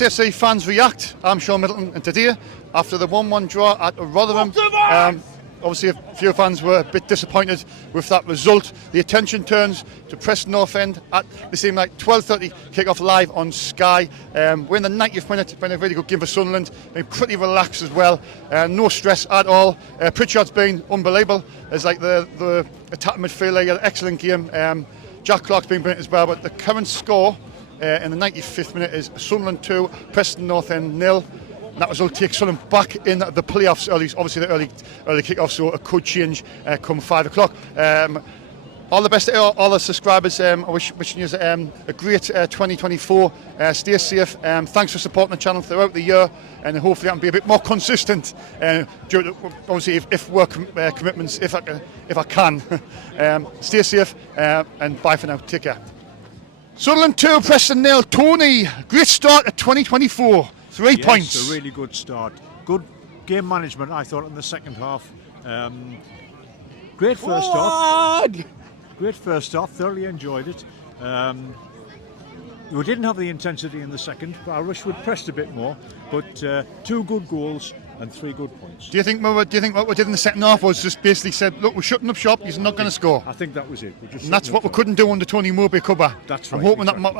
SFC Fans React. I'm Shaun Middleton, and today, after the 1-1 draw at Rudder, obviously a few fans were a bit disappointed with that result. The attention turns to Preston North End at the same night, 12:30 kick-off live on Sky. We're in the 90th minute, been a really good game for Sunderland, been pretty relaxed as well, no stress at all. Pritchard's been unbelievable as like the attacking midfielder, he had an excellent game. Jack Clark's been brilliant as well, but the current score in the 95th minute is Sunderland 2, Preston North End 0. And that result takes Sunderland back in the playoffs early, obviously the early kick-off, so it could change come 5 o'clock. All the best to all the subscribers. I wishing you a great 2024. Stay safe. Thanks for supporting the channel throughout the year, and hopefully I can be a bit more consistent. Due to, obviously, if work commitments, if I can. Stay safe, and bye for now. Take care. Sunderland 2, Preston 0. Tony, great start at 2024. 3 points. Yes, a really good start. Good game management, I thought, in the second half. Great first half. Great first half. Thoroughly enjoyed it. We didn't have the intensity in the second, but I wish we'd pressed a bit more. But 2 good goals and 3 good points. Do you think what we did in the second half was just basically said, look, we're shutting up shop. He's not going to score. I think that was it. And that's what we couldn't do under Tony Mowbray cover. That's right. I'm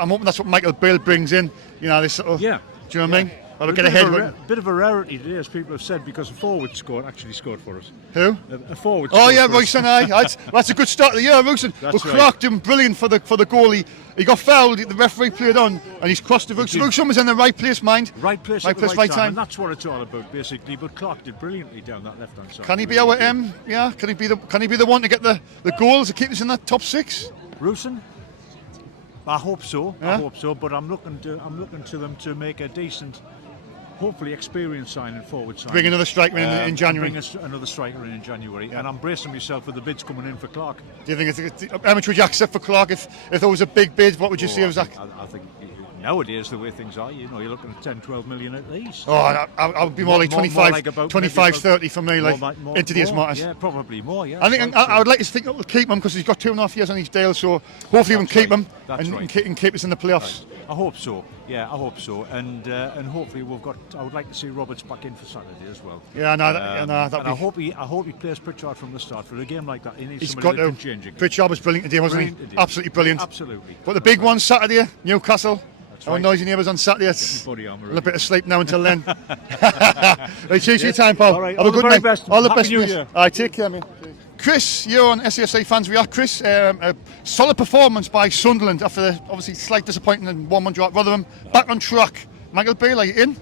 hoping that's what Michael Bale brings in. You know, this sort of. Yeah. Do you know what I mean? Well, we'll a get ahead. Bit of a rarity today, as people have said, because a forward actually scored for us. Who? A forward. Oh yeah, Royston. That's a good start of the year, Royston. We clocked him brilliant for the goalie. He got fouled. The referee played on, and he's crossed the Royston. Royston was in the right place, mind. Right place, right time. And that's what it's all about, basically. But Clark did brilliantly down that left-hand side. Can he be our yeah? Can he be the one to get the goals to keep us in that top 6? Royston? I hope so. Yeah? I hope so. But I'm looking to them to make a decent, hopefully experienced signing, forward signing. Bring another striker in January. Bring another striker in January. Yeah. And I'm bracing myself for the bids coming in for Clark. Do you think how much would you accept for Clark if there was a big bid? What would you say? I think nowadays, the way things are, you're looking at 10, 12 million at least. Oh, I would be more like 25, 30 for me, like in today's market. Yeah, probably more. Yeah. I think I would like to think we'll keep him because he's got 2.5 years on his deal. So hopefully we can keep him and keep us in the playoffs. Right. I hope so. Yeah, I hope so. And hopefully I would like to see Roberts back in for Saturday as well. Yeah, I hope he plays Pritchard from the start for a game like that. He's got to. Pritchard was brilliant today, wasn't he? Absolutely brilliant. Absolutely. But the big one Saturday, Newcastle. Our noisy neighbours on Saturday. A little bit of sleep now until then. Right, cheers for your time, Paul. All right, have a good night. All the best. New Year. All right, take care, mate. Chris, you're on SFC Fans React. Chris, a solid performance by Sunderland after the obviously slight disappointment in 1-1 draw at Rotherham. Back on track. Michael Bale, are you in?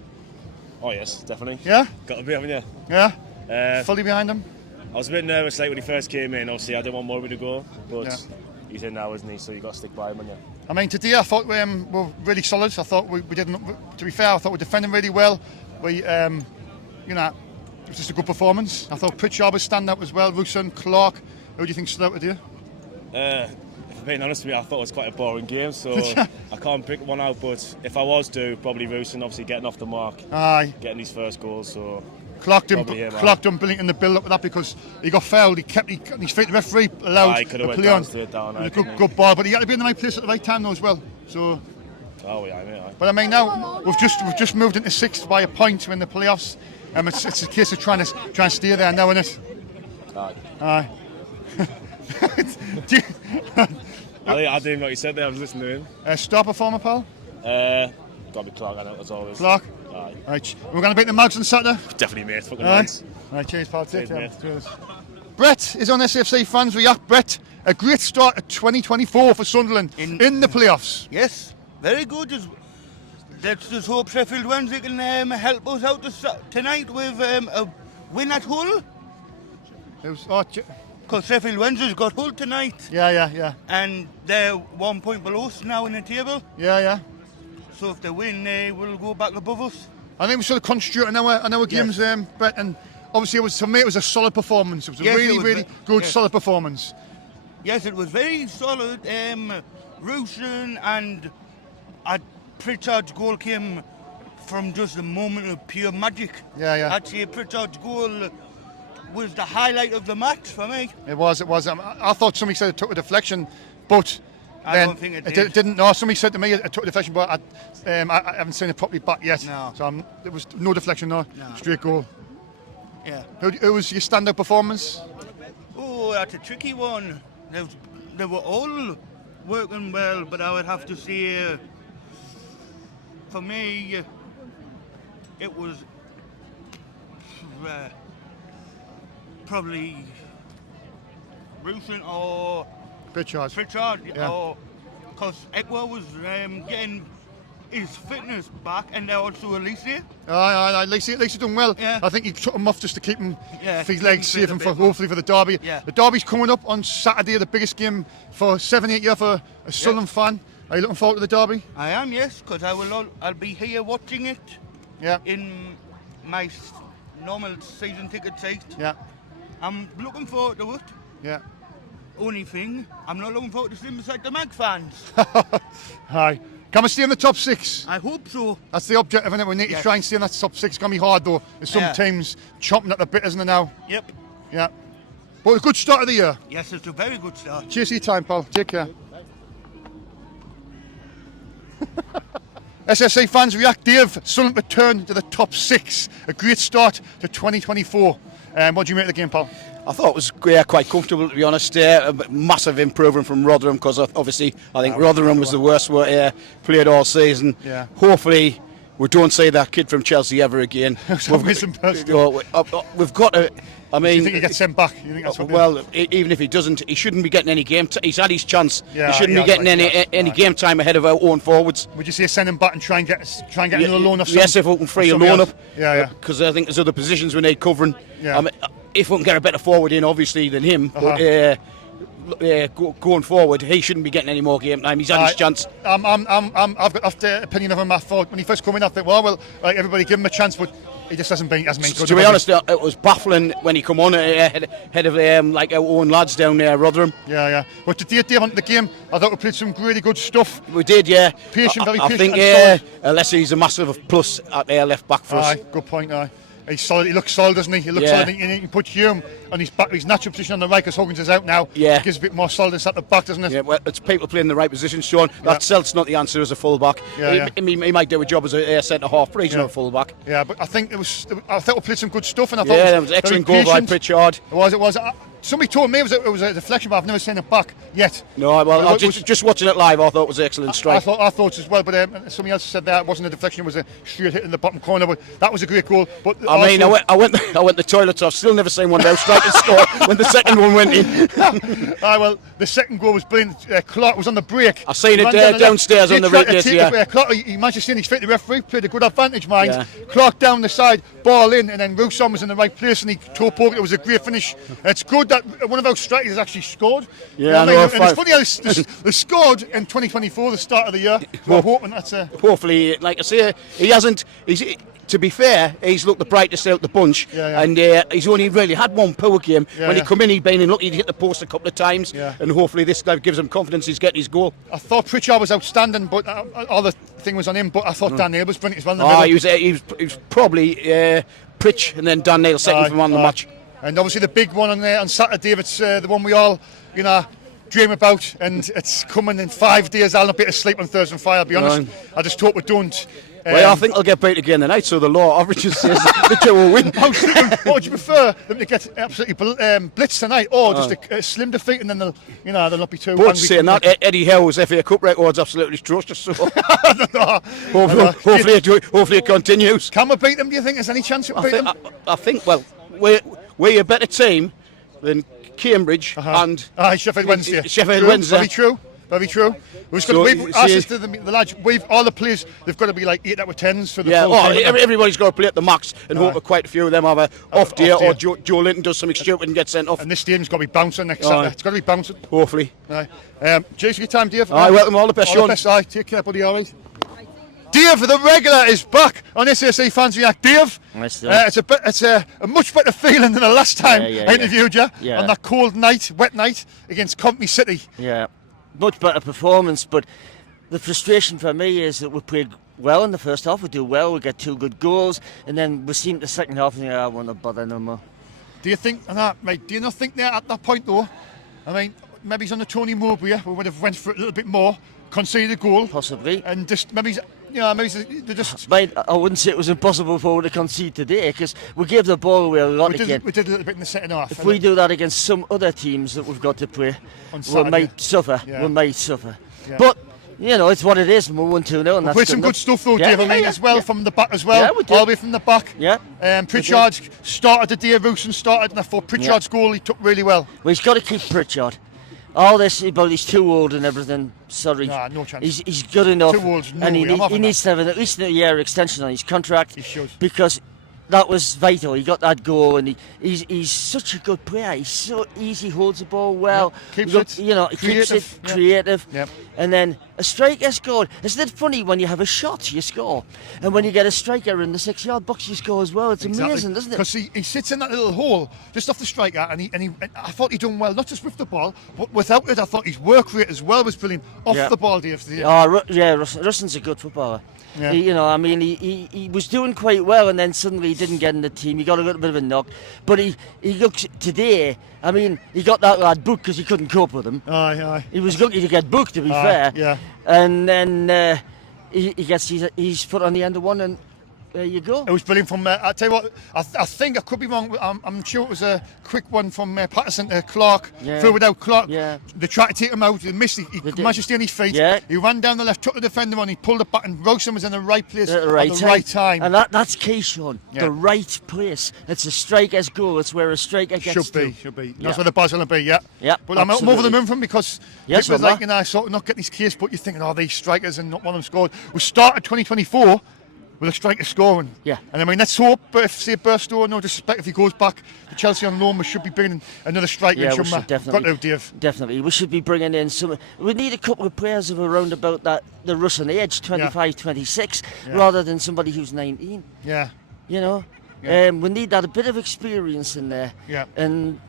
Oh yes, definitely. Yeah? Got to be, haven't you? Yeah? Fully behind him? I was a bit nervous like when he first came in. Obviously I didn't want Mowbray to go, but he's in now, isn't he? So you got to stick by him, haven't you? I mean, today I thought we were really solid. I thought we didn't. To be fair, I thought we defended really well. We, it was just a good performance. I thought Pritchard was stand out as well. Royston, Clark. Who do you think stood out with you? If I'm being honest with you, I thought it was quite a boring game, so I can't pick one out. But if I was to, probably Royston, obviously getting off the mark, getting his first goal. So Clark done brilliant in the build-up with that because he got fouled. He kept his feet. The referee allowed the play on. Good ball, but he had to be in the right place at the right time though as well. So. Oh yeah, mate. But I mean, now we've just moved into 6th by a point in the playoffs. It's a case of trying to stay there now, isn't it? Aye. I didn't know what you said there. I was listening to him. Star performer, pal. Got to be Clark, I know, as always. Clark. Aye. Right. We're going to beat the Mugs on Saturday. Definitely, mate. Fucking nice. Right. Cheers, pal. Take care. Cheers. Brett is on SFC Fans React. Brett, a great start at 2024 for Sunderland in the playoffs. Yes, very good. Let's just hope Sheffield Wednesday can help us out tonight with a win at Hull. Because Sheffield Wednesday's got Hull tonight. Yeah. And they're 1 point below us now in the table. Yeah. So if they win, they will go back above us. I think we sort of concentrate on our games, Brett, and obviously for me it was a solid performance. It was a really good, solid performance. Yes, it was very solid. Royston and Pritchard's goal came from just a moment of pure magic. Yeah. I'd say Pritchard's goal was the highlight of the match for me. It was. I thought somebody said it took a deflection, but I don't think it did. Didn't. No, somebody said to me it took a deflection, but I haven't seen it properly back yet. No. So there was no deflection, no. Straight goal. Yeah. Who was your standout performance? Oh, that's a tricky one. They were all working well, but I would have to say, for me, it was probably Rusin or Pritchard. Yeah. Because Ekwa was getting his fitness back, and also Alicia. Alicia done well. Yeah. I think he took him off just to keep him Yeah, his legs keep him safe and fit a bit hopefully for the derby. Yeah. The derby's coming up on Saturday, the biggest game for 7-8 years for a Sunderland fan. Are you looking forward to the derby? I am, yes, because I'll be here watching it. Yeah. In my normal season ticket seat. Yeah. I'm looking forward to it. Yeah. Only thing, I'm not looking forward to sitting beside the Mag fans. Hi. Can we stay in the top 6? I hope so. That's the objective, isn't it? We need to try and stay in that top 6. It's going to be hard, though. There's some teams chomping at the bit, isn't it, now? Yep. Yeah. But a good start of the year. Yes, it's a very good start. Cheers for your time, pal. Take care. SSA fans react. Dave, Sunderland return to the top 6. A great start to 2024. What do you make of the game, pal? I thought it was quite comfortable, to be honest. A massive improvement from Rudder, because obviously I think Rotherham was the worst played all season. Yeah. Hopefully we don't see that kid from Chelsea ever again. We've got to. I mean, do you think he gets sent back? You think that's what well, even if he doesn't, he shouldn't be getting any game. He's had his chance. Yeah, he shouldn't be getting any game time ahead of our own forwards. Would you say send him back and try and get another loan or something? Yes, if we can free a loan up. Yeah. Because I think there's other positions we need covering. Yeah. I mean, if we can get a better forward in, obviously, than him, but going forward, he shouldn't be getting any more game time. He's had his chance. I've got the opinion of him. I thought when he first came in, I thought, well, everybody give him a chance, but he just hasn't been good. To be honest, it was baffling when he come on ahead of like our own lads down there, Rotherham. Yeah. But today, Dave, on the game, I thought we played some really good stuff. We did, yeah. Patient, very I patient. think, unless he's a massive plus at left back for us. Good point. He's solid. He looks solid, doesn't he? He looks solid. And you put Hume on his back, his natural position on the right, because Huggins is out now. Yeah. It gives a bit more solidness at the back, doesn't it? Yeah, well, it's people playing the right position, Shaun. That Celt's not the answer as a full back. He might do a job as a centre half, but he's not a full back. Yeah, but I think I thought we played some good stuff, and I thought it was excellent goal by Pritchard. It was. Somebody told me it was a deflection, but I've never seen it back yet. No, well, just watching it live, I thought it was an excellent strike. I thought as well, but somebody else said that it wasn't a deflection; it was a straight hit in the bottom corner. But that was a great goal. But I went to the toilet. So I've still never seen one of those strikers score when the second one went in. Well, the second goal was brilliant. Clark was on the break. I seen it downstairs on the replay. Clark, he managed to see his feet. The referee played a good advantage, mind. Yeah. Clark down the side, ball in, and then Rusin was in the right place, and he toe poked. It was a great finish. It's good that one of our strikers has actually scored. Yeah, and it's funny how they scored in 2024, the start of the year. We're hoping that's hopefully, like I say, he hasn't. To be fair, he's looked the brightest out the bunch, and he's only really had one poor game. When he come in, he's been lucky to hit the post a couple of times, and hopefully this gives him confidence he's getting his goal. I thought Pritchard was outstanding, but all the thing was on him. But I thought Dan Neil was brilliant as well. In the he was probably Pritch and then Dan Neil second from on the match. And obviously the big one on Saturday, it's the one we all, dream about, and it's coming in 5 days. I'll not be able to sleep on Thursday and Friday, I'll be honest. I just hope we don't. Well, I think they'll get beat again tonight, so the law averages says the two will win. What would you prefer, them to get absolutely blitzed tonight, or just a slim defeat, and then they'll not be too Both angry? saying that, Eddie Howe's FA Cup record's absolutely atrocious, so hopefully it continues. Can we beat them, do you think? There's any chance we'll beat them? I think, well, we're a better team than Cambridge and Sheffield Wednesday. Wednesday. Very true. We've asked the lads, all the players, they've got to be like 8 out of 10s for the full game. Everybody's got to play at the max, and hope quite a few of them have an off day, or Joe Linton does something stupid and gets sent off. And this stadium's got to be bouncing next Saturday. It's got to be bouncing. Hopefully. Cheers for your time, Dave. Welcome, all the best, Shaun. Take care, buddy, all right. Dave, the regular, is back on SSA Fans React. Dave, it's a much better feeling than the last time I interviewed you on that cold night, wet night against Coventry City. Yeah, much better performance, but the frustration for me is that we played well in the first half. We do well, we get 2 good goals, and then we seem the second half and I won't bother no more. Do you think, mate, do you not think they're at that point though? I mean, maybe he's on the Tony Mowbray, we would have went for it a little bit more, conceded a goal. Possibly. And just maybe they just... Mate, I wouldn't say it was impossible for us to concede today because we gave the ball away a lot again. We did a little bit in the second half. If we do that against some other teams that we've got to play, we might suffer. Yeah. We might suffer. Yeah. But, it's what it is, and we're 1-2 now. We played some good stuff though, Dave, as well, from the back as well. Yeah, we did. All the way from the back. Yeah. Pritchard started the day, Rooson started, and I thought Pritchard's goal he took really well. Well, he's got to keep Pritchard. All this about he's too old and everything, sorry. Nah, no chance. He's good enough. Too old, no and way, he needs to have at least a year extension on his contract. He should. Because that was vital. He got that goal, and he's such a good player. He's so easy, holds the ball well. Yeah, keeps it keeps it creative. Yep. And then a striker scored. Isn't it funny when you have a shot, you score, and when you get a striker in the 6-yard box, you score as well? It's amazing, isn't it? Because he sits in that little hole just off the striker, and I thought he'd done well, not just with the ball, but without it. I thought his work rate as well was brilliant off the ball, Dave. Rustin's a good footballer. Yeah. He was doing quite well, and then suddenly he didn't get in the team. He got a little bit of a knock, but he looks today. I mean, he got that lad booked because he couldn't cope with him. Aye. He was lucky to get booked, to be fair. Yeah. And then he gets his foot on the end of one, and there you go. It was brilliant from. I tell you what, I think I could be wrong. I'm sure it was a quick one from Patterson to Clark. Through without Clark. Yeah. They tried to take him out. They missed. He managed to stay on his feet. Yeah. He ran down the left, took the defender on. He pulled it back, and Rowson was in the right place At the right time. And that's key, Shaun. Yeah. The right place. It's a striker's goal. It's where a striker gets to. Should be. That's where the buzz will be. Yeah. Yeah. But I'm over the moon from because yes, it was like sort of not getting his case, but you're thinking, these strikers and not one of them scored. We started 2024. With a striker scoring. Yeah. And I mean, let's hope, if say Burstow, no disrespect, if he goes back to Chelsea on loan, we should be bringing another striker in. We should definitely. Got to, Dave. Definitely. We should be bringing in some. We need a couple of players of around about the Russian age, 25, 26, rather than somebody who's 19. Yeah. We need that a bit of experience in there. Yeah. And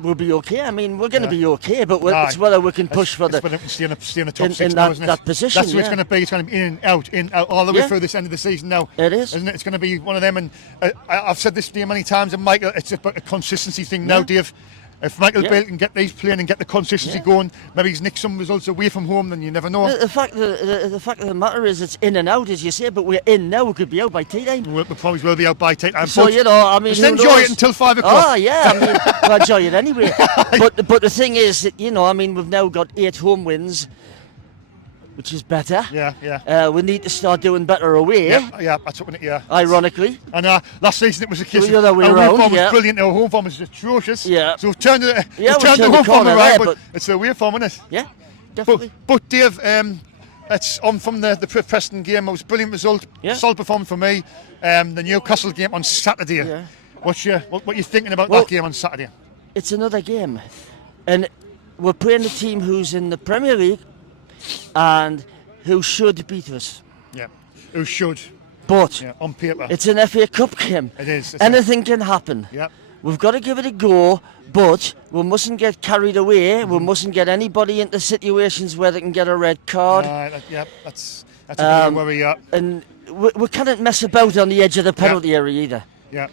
we'll be okay. I mean, we're going to be okay, but it's whether we can push for the. Whether we can stay in the top in 6 now, isn't it? that position. That's what it's going to be. It's going to be in and out, all the way through this end of the season now. It is. Isn't it? It's going to be one of them. And I've said this to you many times, and Michael, it's about a consistency thing now, Dave. If Michael Bale can get these playing and get the consistency going, maybe he's nicked some results away from home, then you never know. The fact of the matter is it's in and out, as you say, but we're in now. We could be out by tea time. We probably will be out by tea time. So, just enjoy it until 5 o'clock. Oh, yeah, I mean, we'll enjoy it anyway. But the thing is that, we've now got 8 home wins, which is better. Yeah. We need to start doing better away. Yeah, that's what we need, Ironically. And last season it was a case the other way our around, home form was brilliant, our home form was atrocious. Yeah. So we've turned the turned home form corner around, there, but it's the away form, isn't it? Yeah, definitely. But Dave, it's on from the Preston game. It was a brilliant result. Yeah. Solid performance for me. The Newcastle game on Saturday. Yeah. What you thinking about that game on Saturday? It's another game. And we're playing a team who's in the Premier League and who should beat us. Yeah, who should. But on paper. It's an FA Cup game. It is. Anything can happen. Yeah. We've got to give it a go, but we mustn't get carried away. We mustn't get anybody into situations where they can get a red card. That's a bit of a worry. And we can't mess about on the edge of the penalty area either. Yeah.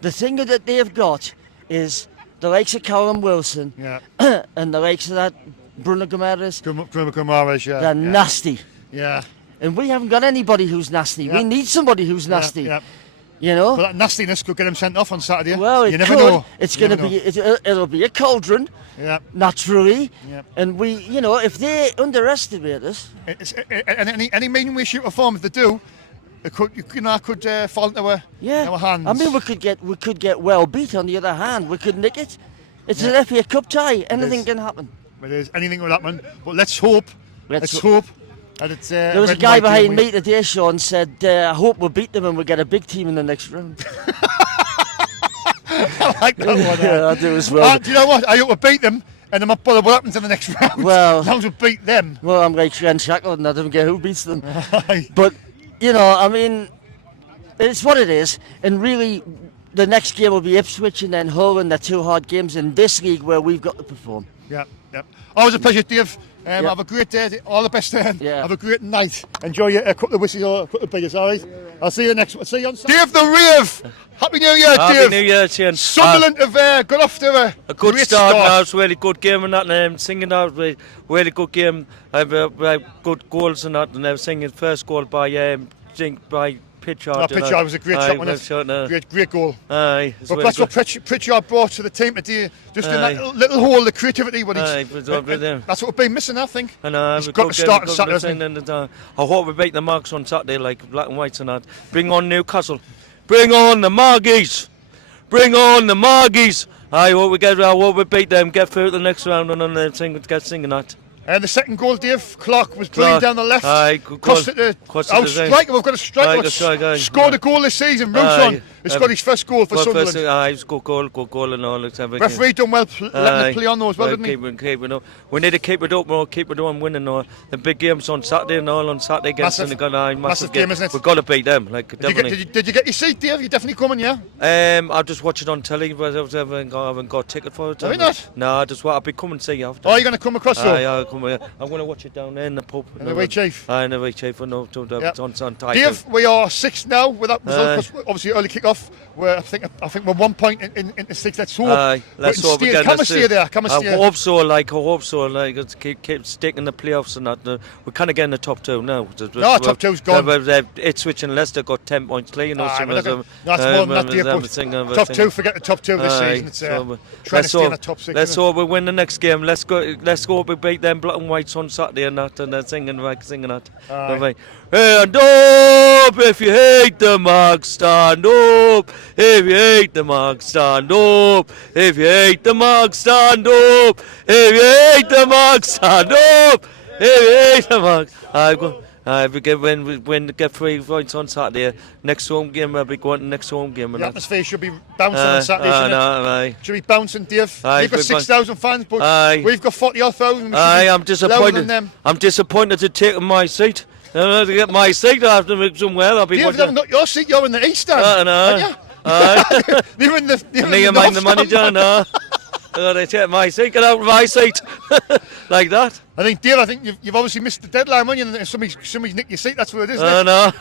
The thing that they've got is the likes of Callum Wilson and the likes of that Bruno Guimaraes. They're nasty. Yeah. And we haven't got anybody who's nasty. We need somebody who's nasty. But that nastiness could get him sent off on Saturday. Well, you never know. It's going to be. It'll be a cauldron. Yeah. Naturally. Yeah. And we, if they underestimate us, any mean way, shape or form, if they do, it could fall into our hands. I mean, we could get well beat. On the other hand, we could nick it. It's an FA Cup tie. Anything can happen. It is. Anything will happen. But let's hope. Let's hope. There was a guy behind me today, Shaun, said, I hope we beat them and we get a big team in the next round. I like that one. Yeah, I do as well. Do you know what? I hope we beat them and I'm not bothered what happens in the next round. Well, as long as we beat them. Well, I'm like Shane Shackleton, I don't care who beats them. But, I mean, it's what it is. And really, the next game will be Ipswich and then Hull, and they're 2 hard games in this league where we've got to perform. Yeah. Always a pleasure, Dave. Have a great day. All the best. Have a great night. Enjoy a couple of whiskies or a couple of beers, all right? I'll see you next. See you on Saturday. Dave the Rave. Happy New Year, Dave. Happy New Year, Shaun. Sunderland have got off to a good great start. Now it's a really good game and that. And singing out really good game. Good goals and that. And they were singing first goal by Pritchard. Pritchard was a great shot, wasn't it? Great goal. Aye. But that's what Pritchard brought to the team today. Just in that little hole, the creativity. That's what we've been missing, I think. He's got to start on Saturday. I hope we beat the Marks on Saturday, like black and whites and that. Bring on Newcastle. Bring on the Margies. Bring on the Margies. I hope we beat them, get through the next round and then get singing that. And the second goal, Dave, Clark was brilliant down the left. Crossed it to our striker. We've got a striker. Scored a goal this season. Rudder has got his first goal for Sunderland. He's got goal and all. Referee done well, letting it play on though as well, didn't he? Keep it up. We need to keep it up more, keep it on winning. The big games on Saturday and all on Saturday against massive game, isn't it? We've got to beat them. Did you get your seat, Dave? You're definitely coming, yeah? I'll just watch it on telly, but I haven't got a ticket for it. Have you not? No, I'll be coming to see you after. Oh, you're going to come across though? I'm going to watch it down there in the pub. In the Way Chief? In the Way Chief. On Dave, we are 6th now with that result. Obviously, early kick-off. I think we're 1 point in the 6th. Let's hope. Let's hope we can we stay there? I hope so. I hope so. Keep sticking the playoffs and that. We're kind of getting the top 2 now. No, top 2's gone. Ipswich and Leicester got 10 points clean. That's more than that, Dave. Top 2, forget the top 2 this season. It's trying to stay in the top 6. Let's hope we win the next game. Let's go. We beat them black and whites on Saturday and that, and they're singing that. Stand up if you hate the Marks, stand up. If you hate the Marks, stand up. If you hate the Marks, stand up. If you hate the Marks, stand up. If you hate the Marks. We get 3 points on Saturday. Next home game, we'll be going to next home game. The atmosphere should be bouncing on Saturday, shouldn't it? Should be bouncing, Dave. You've got 6,000 fans, but we've got 40,000. I'm disappointed. I'm disappointed to take my seat. To get my seat, I have to make some well. Dave, you haven't got your seat. You're in the East Stand. You're in the manager. No. They take my seat. Get out of my seat. Like that. I think, Dave, you've obviously missed the deadline, haven't you? Somebody's nicked your seat. That's what it is. No.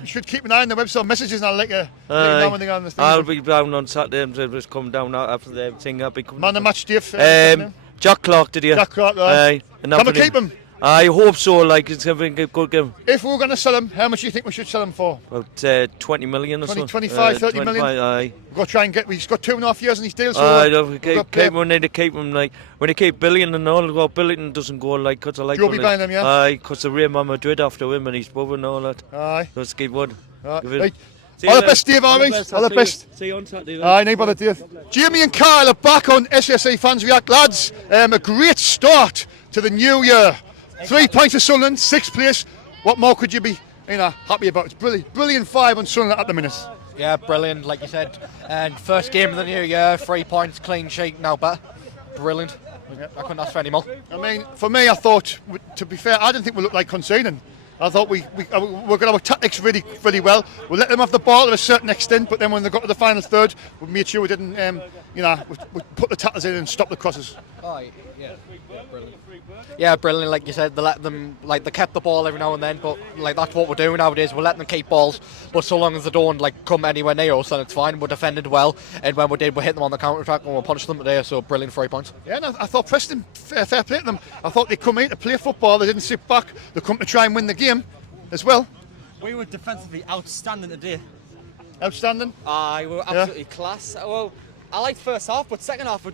You should keep an eye on the website messages, and I'll let you know when they go on the thing. I'll be down on Saturday and just come down after the thing. I'll be coming. Man, the match, Dave. Jack Clark, did you? Jack Clark, right. Can we keep him? I hope so. It's going to be a good game. If we were going to sell him, how much do you think we should sell him for? About 20 million or so. 25, 30 million? Aye. We've got to try and get. He's got 2.5 years in his deal. So we need to keep him. When they keep Billion and all, Billion doesn't go because I like. You'll be buying them, yeah. Aye, because the Real Madrid after him and his brother and all that. Aye. Let's keep one. Right. All the best, Dave. All the best. See you on Saturday. Aye, no bother, Dave. Jamie and Kyle are back on SSA Fans React, lads. A great start to the new year. 3 points to Sunderland, 6th place. What more could you be, happy about? It's brilliant 5 on Sunderland at the minute. Yeah, brilliant, like you said. And first game of the new year, 3 points, clean sheet, now better. Brilliant. I couldn't ask for any more. I mean, for me, I thought, to be fair, I didn't think we looked like conceding. I thought we're going to have our tactics really well. We'll let them have the ball to a certain extent, but then when they got to the final third, we made sure we didn't, we put the tackles in and stop the crosses. Oh, yeah, brilliant. Yeah, brilliant. Like you said, they kept the ball every now and then, but that's what we're doing nowadays. We're letting them keep balls, but so long as they don't come anywhere near us, then it's fine. We're defended well, and when we did, we hit them on the counter attack and we punished them today. So brilliant 3 points. Yeah, and I thought Preston fair play to them. I thought they come in to play football. They didn't sit back. They come to try and win the game as well. We were defensively outstanding today. Outstanding? We were absolutely class. Well, I liked first half, but second half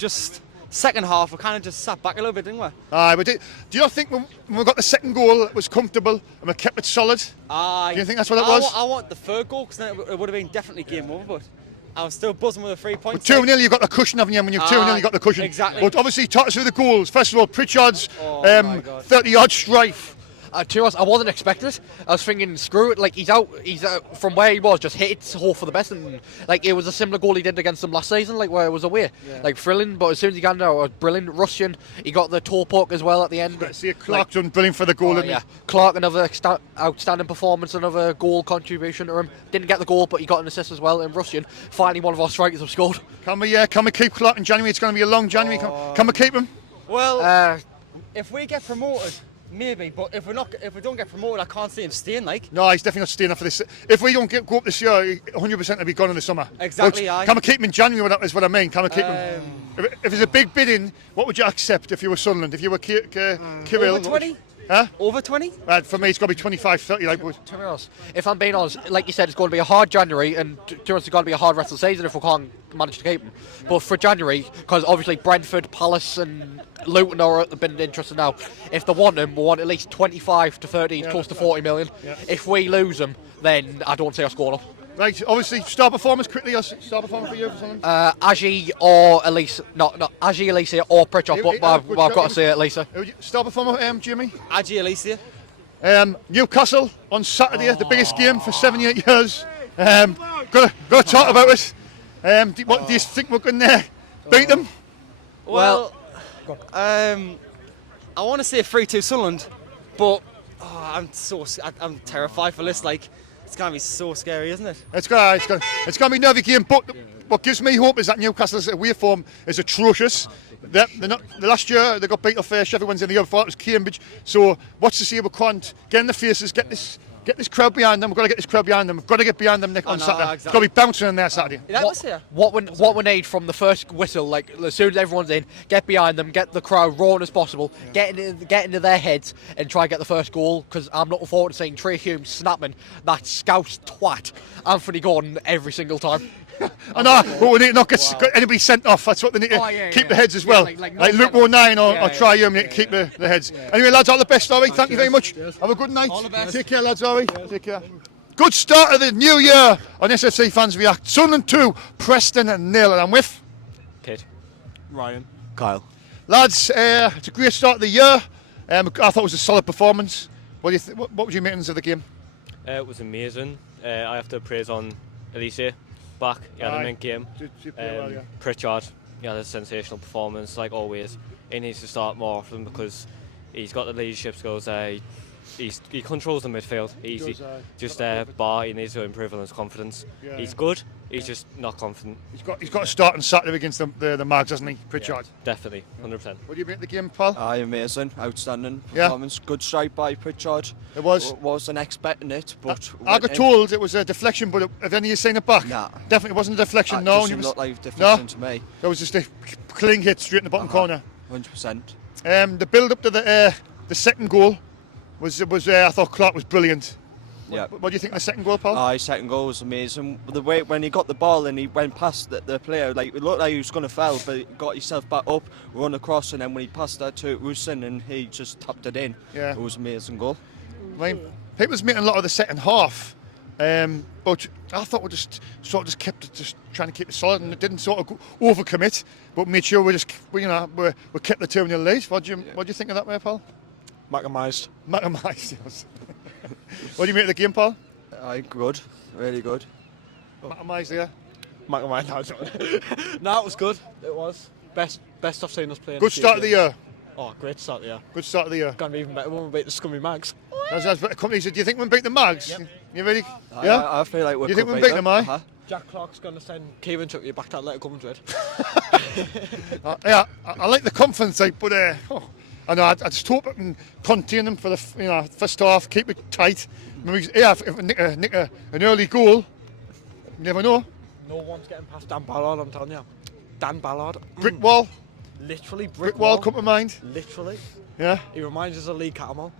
we kind of just sat back a little bit, didn't we? But do you not think when we got the second goal, it was comfortable and we kept it solid? Do you think that's what it was? I want the third goal because then it would have been definitely game over, but I was still buzzing with the 3 points. 2-0, you got the cushion, haven't you? When you're 2-0, you got the cushion. Exactly. But obviously, talk us through the goals. First of all, Pritchard's 30-yard strike. To be honest, I wasn't expecting it. I was thinking, screw it, like he's out from where he was, just hit it, hope for the best, and like it was a similar goal he did against them last season, like where it was away, like thrilling. But as soon as he got there, it was brilliant. Russian, he got the toe poke as well at the end. See, Clark done brilliant for the goal, didn't he? Clark, another outstanding performance, another goal contribution to him. Didn't get the goal, but he got an assist as well. And Russian, finally one of our strikers have scored. Can we keep Clark in January? It's going to be a long January. Can we keep him? Well, if we get promoted, maybe. But if we don't get promoted, I can't see him staying. Like. No, he's definitely not staying up for this. If we don't go up this year, 100% will be gone in the summer. Exactly. Can we keep him in January? Is what I mean. Can we keep him? If there's a big bid in, what would you accept if you were Sunderland? If you were Kirill? Over 20. Huh? Over 20? For me, it's got to be 25, 30. Like, to be honest, if I'm being honest, like you said, it's going to be a hard January, and to be honest, it's going to be a hard rest of the season if we can't manage to keep him. But for January, because obviously Brentford, Palace, and Luton have been interested now. If they want him, we want at least 25 to 30, close to 40 million. Yeah. If we lose him, then I don't see us scoring up. Right, obviously, star performance quickly. Star performance for you for something? Aji or Elisa, not Aji, Elisa or Pritchard, but I've got to say Elisa. Star performer, Jimmy? Aji, Elisa. Newcastle on Saturday, the biggest game for 7-8 years. Got to talk about it. What do you think we're going to beat them? Well, I want to say 3-2 Sunderland, but I'm terrified for this. Like. It's going to be so scary, isn't it? It's going to be a nervy game, but what gives me hope is that Newcastle's away form is atrocious. The last year they got beat off Sheffield Wednesday, the year before it was Cambridge. So what's to say we can't get in the faces, get this crowd behind them. We've got to get this crowd behind them. We've got to get behind them on Saturday. Exactly. It's got to be bouncing in there Saturday. What we need from the first whistle, like as soon as everyone's in, get behind them, get the crowd roaring as possible, get into their heads and try and get the first goal, because I'm looking forward to seeing Trey Hume snapping that scouse twat Anthony Gordon every single time. I know, but we need to not get anybody sent off. That's what they need to keep the heads as well. Like Luke O'Nien or Try Hume, need to keep the heads. Anyway, lads, all the best, Laurie. Thank you very much. Have a good night. All the best. Take care, lads, Laurie. Take care. Good start of the new year on SFC Fans React. Sunderland 2, Preston 0. And I'm with Kid, Ryan, Kyle. Lads, it's a great start of the year. I thought it was a solid performance. What would you make of the game? it was amazing. I have to praise on Elise. Back, he had a mint game. Pritchard, he had a sensational performance, like always. He needs to start more often because he's got the leadership skills. He controls the midfield easy. Bar, he needs to improve on his confidence. He's good. He's just not confident. He's got to start on Saturday against the Mags, hasn't he, Pritchard? Yeah, definitely, 100%. What do you make of the game, Paul? Amazing, outstanding performance. Good strike by Pritchard. It was. Wasn't expecting it, but I got told it was a deflection, but have any of you seen it back? Nah. Definitely wasn't a deflection. It No, doesn't look like deflection to me. It was just a clean hit straight in the bottom corner. 100%. The build up to the second goal was I thought Clark was brilliant. Yeah. What do you think of the second goal, Paul? His second goal was amazing. The way when he got the ball and he went past the player, like it looked like he was going to foul, but he got himself back up, run across, and then when he passed that to Rusin and he just tapped it in. Yeah. It was an amazing goal. Right. People was making a lot of the second half, but I thought we just kept it, just trying to keep it solid, and it didn't sort of overcommit, but made sure we kept the 2-0 lead. What do you think of that, way, Paul? Maximised. Yes. What do you make of the game, Paul? Good, really good. Maximised, yeah. No, it was good. It was best I've seen us play. Good start of the year. Oh, great start of the year. Good start of the year. Gonna be even better when we beat the scummy Mags. That's company said. Do you think we'll beat the Mags? Yep. You ready? Yeah. I feel like we're. Do you think we'll beat them? Jack Clark's gonna send Kieran took you back to let it come to it. I like the confidence, but I know. I just hope I can contain them for the first half. Keep it tight. If we nick an early goal, you never know. No one's getting past Dan Ballard. I'm telling you, Dan Ballard. Brick wall. Literally brick wall. Come to mind. Literally. Yeah. He reminds us of Lee Catamol.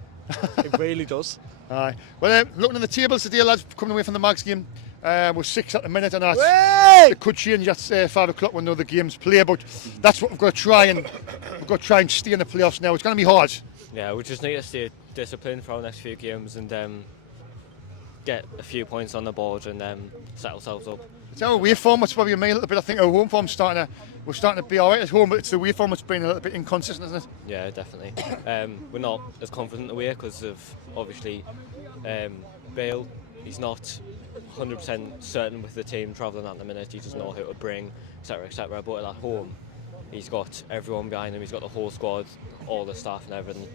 It really does. Aye. Well, looking at the tables today, lads, coming away from the Mags game, we're 6 at the minute, and it could change at 5 o'clock when the games play. But that's what we've got to try and stay in the playoffs now. It's going to be hard. Yeah, we just need to stay disciplined for our next few games and get a few points on the board and set ourselves up It's our away form that's probably made a little bit. I think our home form's we're starting to be alright at home, but it's the away form that's been a little bit inconsistent, isn't it? Yeah, definitely. We're not as confident away because of obviously Bale. He's not 100% certain with the team travelling at the minute. He doesn't know who to bring, etc., etc. But at home, he's got everyone behind him. He's got the whole squad, all the staff and everything.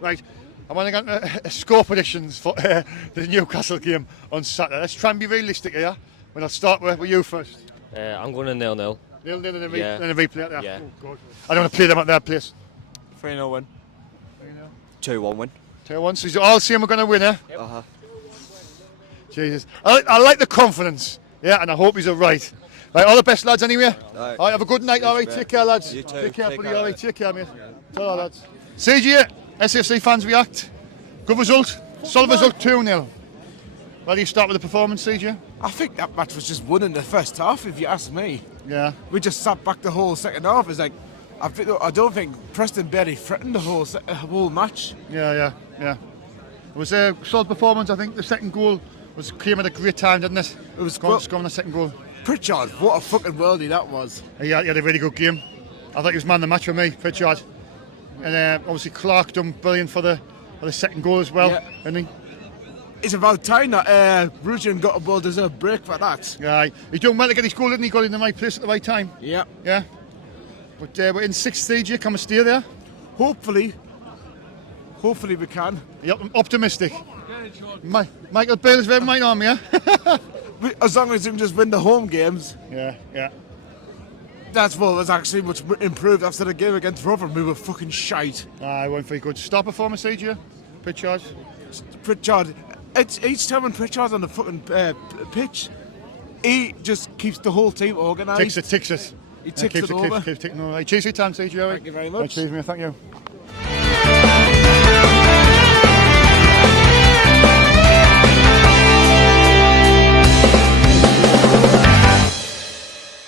Right, I want to get score predictions for the Newcastle game on Saturday. Let's try and be realistic here. Well, I'll start with you first. I'm going to 0-0. 0-0 in a Yeah. replay at that. Yeah. Oh, God. I don't want to play them at their place. 3-0 win. 2-1 win. 2-1. So all saying we're going to win, eh? Yep. Uh-huh. Jesus. I like the confidence. Yeah, and I hope he's all right. Right, all the best, lads, anyway. Right. All right, have a good night, all right. Take care, lads. You too. Take care, Take buddy. care, All right, mate. take care, mate. Ta-ra, lads. CJ, SFC fans react. Good result. Solid result, 2-0. Where do you start with the performance, CJ? I think that match was just won in the first half, if you ask me. Yeah. We just sat back the whole second half. It's like, I don't think Preston barely threatened the whole match. Yeah. It was a solid performance. I think the second goal came at a great time, didn't it? It was scoring the second goal. Pritchard, what a fucking worldie that was. He had a really good game. I thought he was man of the match for me, Pritchard. And obviously Clark done brilliant for the second goal as well. Yeah. Didn't he? It's about time that Rugen got a well-deserved break for that. Right. He done well to get his goal, didn't he? Got in the right place at the right time. Yeah. Yeah. But we're in sixth stage here. Can we stay there? Hopefully we can. You're optimistic. Michael Bale's very might on me, yeah? As long as we can just win the home games. Yeah. That's what was actually much improved after the game against Rotherham. We were fucking shite. I went very good. Star performance stage here. Pritchard. It's each time when Pritchard's on the fucking pitch, he just keeps the whole team organised. Ticks it. He ticks it over. Keeps ticking over. Cheers for your time, CJ. Thank you very much. Cheers, mate. Thank you.